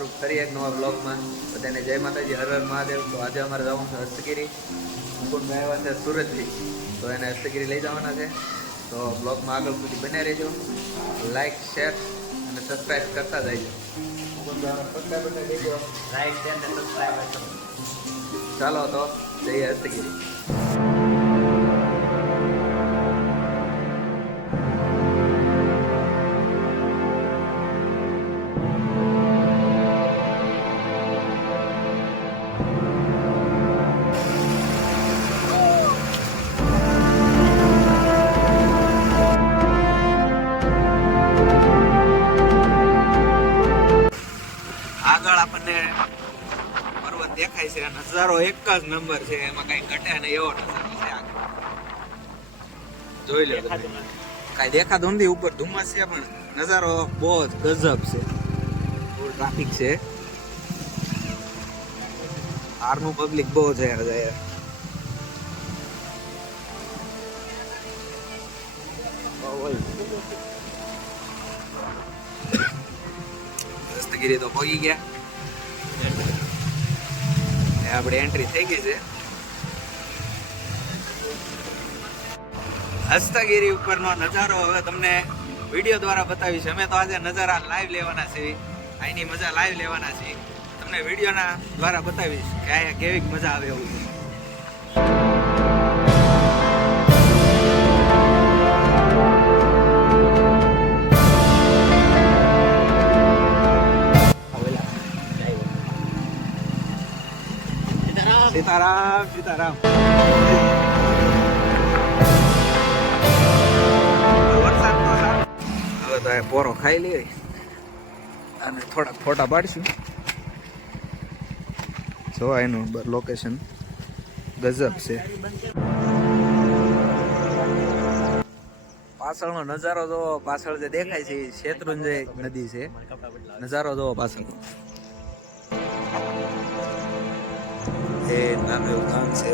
તમારું ફરી એક નવા બ્લોગમાં બધાને જય માતાજી, હર હર મહાદેવ. તો આજે અમારે જવાનું છે હસ્તગીરી. મુકુંદભાઈ આવ્યા છે સુરતથી, તો એને હસ્તગીરી લઈ જવાના છે. તો બ્લોગમાં આગળ સુધી બન્યા રહેજો. લાઈક, શેર અને સબસ્ક્રાઈબ કરતા જઈજો. મુકુંદભાઈ સબસ્ક્રાઈબ કરી દેજો. લાઈક શેર અને સબસ્ક્રાઈબ કરો. ચાલો તો જઈએ હસ્તગીરી. આગળ આપણને પર્વત દેખાય છે. નજારો એક જ નંબર છે, એમાં કઈ ઘટે નહીં એવો નજારો છે. આગળ જોઈ લો, કઈ દેખાતો નથી. ઉપર ધુમ્મસ છે પણ નજારો બહુ જ ગજબ છે. ફૂલ ટ્રાફિક છે. બહારનું પબ્લિક બહુ છે. હસ્તગીરી તો પહોંચી ગયા. આપણે એન્ટ્રી થઈ ગઈ છે. હસ્તગીરી ઉપરનો નજારો હવે તમને વિડીયો દ્વારા બતાવીશ. અમે તો આજે નજારા લાઈવ લેવાના છીએ, અહીંની મજા લાઈવ લેવાના છીએ. તમને વિડીયોના દ્વારા બતાવીશ કે અહીંયા કેવી મજા આવે એવું છે. સીતારામ સીતારામ. વરસાદ તો સારો. હવે તો એ પોરો ખાઈ લઈએ અને થોડાક ફોટા પાડીશું. જો એનું લોકેશન ગજબ છે. પાછળનો નજારો જોવો. પાછળ જે દેખાય છે એ શેત્રુંજય નદી છે. નજારો જોવો પાછળનો. એ નાનું એવું ગામ છે.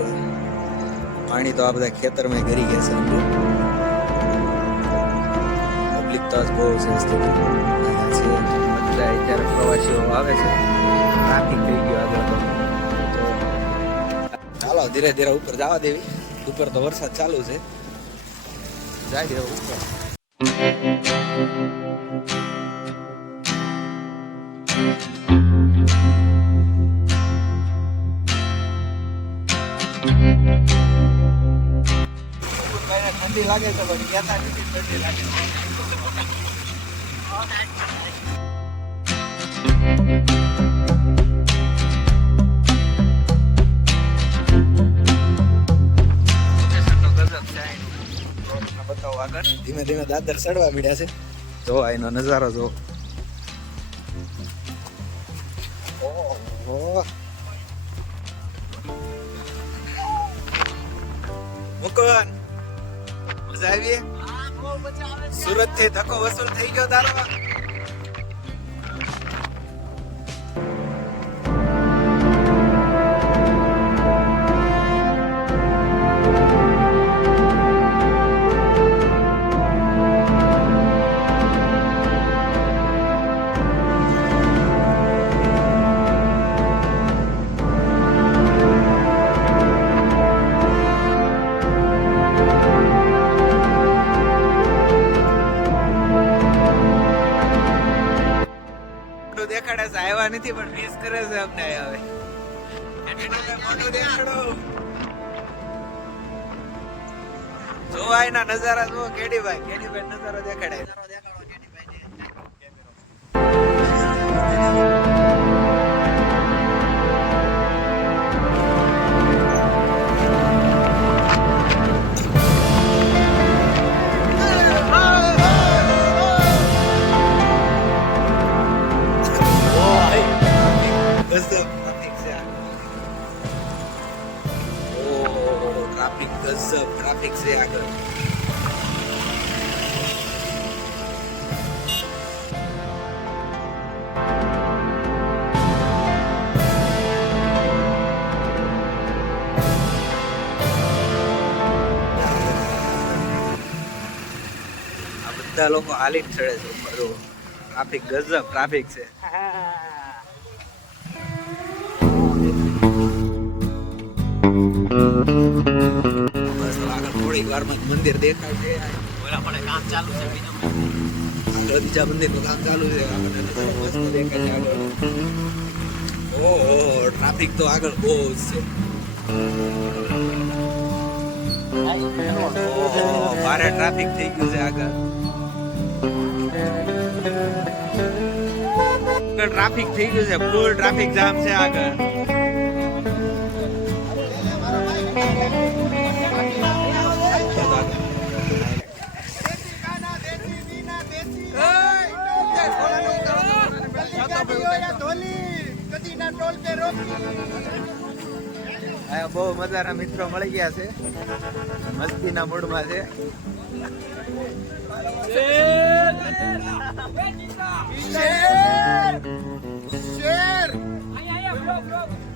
પાણી તો આ બધા ખેતરમાં ગરી ગયા છે. પબ્લિક તો બહુ છે. બધા અત્યારે પ્રવાસીઓ આવે છે. ટ્રાફિક થઈ ગયો આગળ તો ચાલો ધીરે ધીરે ઉપર જવા દેવી. ઉપર તો વરસાદ ચાલુ છે. જાય દેવો ઉપર. ઠંડી લાગે છે પણ કહેતા નથી ઠંડી લાગે. બતાવો આગળ. ધીમે ધીમે દાદર ચડવા મળ્યા છે. જો એનો નજારો જો. ઓહો, મુકુંદ મજા આવી? સુરત થી ધક્કો વસૂલ થઈ ગયો તારો? દેખાડે છે, આવ્યા નથી પણ મિસ કરે છે અમને. હવે મોટું દેખાડો. જોવા એના નજારા જુઓ. કેડીભાઈ નજારો દેખાડે. ટ્રાફિક છે આગળ. બધા લોકો હાલીને ચડે છે ઉપર. ટ્રાફિક ગજબ ટ્રાફિક છે. બસ આગળ થોડીક વારમાં મંદિર દેખાય છે. ઓલા પણ કામ ચાલુ છે બીજું આગળ બીજા મંદિરનું કામ ચાલુ છે. આપણને નજારો મસ્ત દેખાય છે આગળ. ઓહો, ટ્રાફિક તો આગળ બહુ જ છે. ઓહો, ભારે ટ્રાફિક થઈ ગયું છે આગળ. ટ્રાફિક થઈ ગયું છે, ફૂલ ટ્રાફિક જામ છે આગળ. અહીંયા બહુ મજાના મિત્રો મળી ગયા છે, મસ્તીના મૂડમાં છે. शेर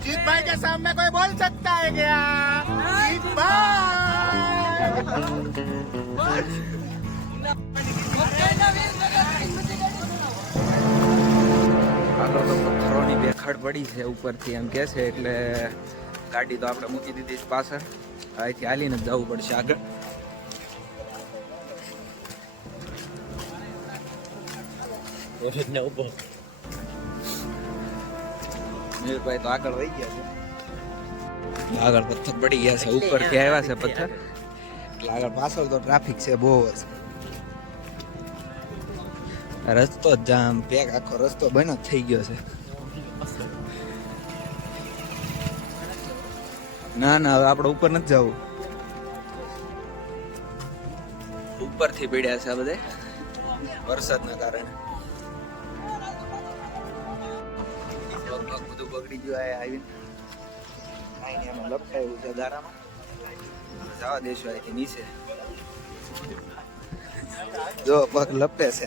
जीत भाई के सामने कोई बोल सकता है क्या? जीत આગળ તો પથ્થરોની બેખડ પડી છે ઉપરથી એમ કે છે, એટલે ગાડી તો આપણે મૂકી દીધી છે પાછળ. અહીંથી હાલીને જ જવું પડશે આગળ. નીરભાઈ તો આગળ વહી ગયા છે. આગળ પથ્થર પડી ગયા છે, ઉપરથી આવ્યા છે પથ્થર, એટલે આગળ પાછળ તો ટ્રાફિક છે બહુ જ. રસ્તો જ જામ, પેક આખો રસ્તો બંધ જ થઈ ગયો છે. ના ના, હવે આપણે ઉપર નથી જવું. ઉપરથી પીડ્યા છે આ બધે વરસાદના કારણે. બધું બગડી ગયું આવીને. એમાં લપટાયું છે દારામાં. જવા દેશું અહીંથી નીચે. જો પગ લપટે છે.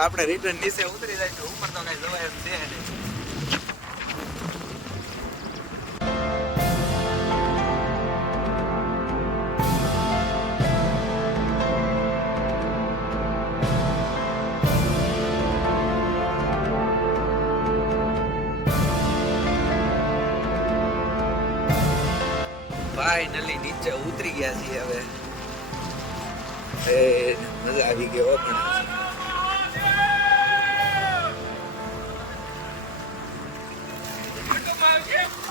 આપણે રિટર્ન નીચે ઉતરી જાય તો ઉપર તો કઈ જવાય એમ છે નહીં. ફાઇનલી નીચે ઉતરી ગયા છીએ હવે. મજા આવી ગયો પણ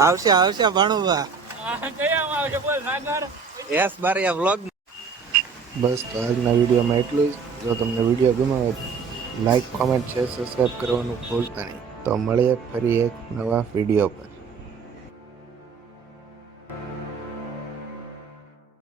આવશે આવશે ભાણુભા. Yes Bariya vlog. બસ તો આજના વિડીયોમાં એટલું જ. જો તમને વિડીયો ગમ્યો હોય લાઈક, કોમેન્ટ, શેર, સબસ્ક્રાઈબ કરવાનું ભૂલતા નહીં. તો મળીએ ફરી એક નવા વિડીયો પર.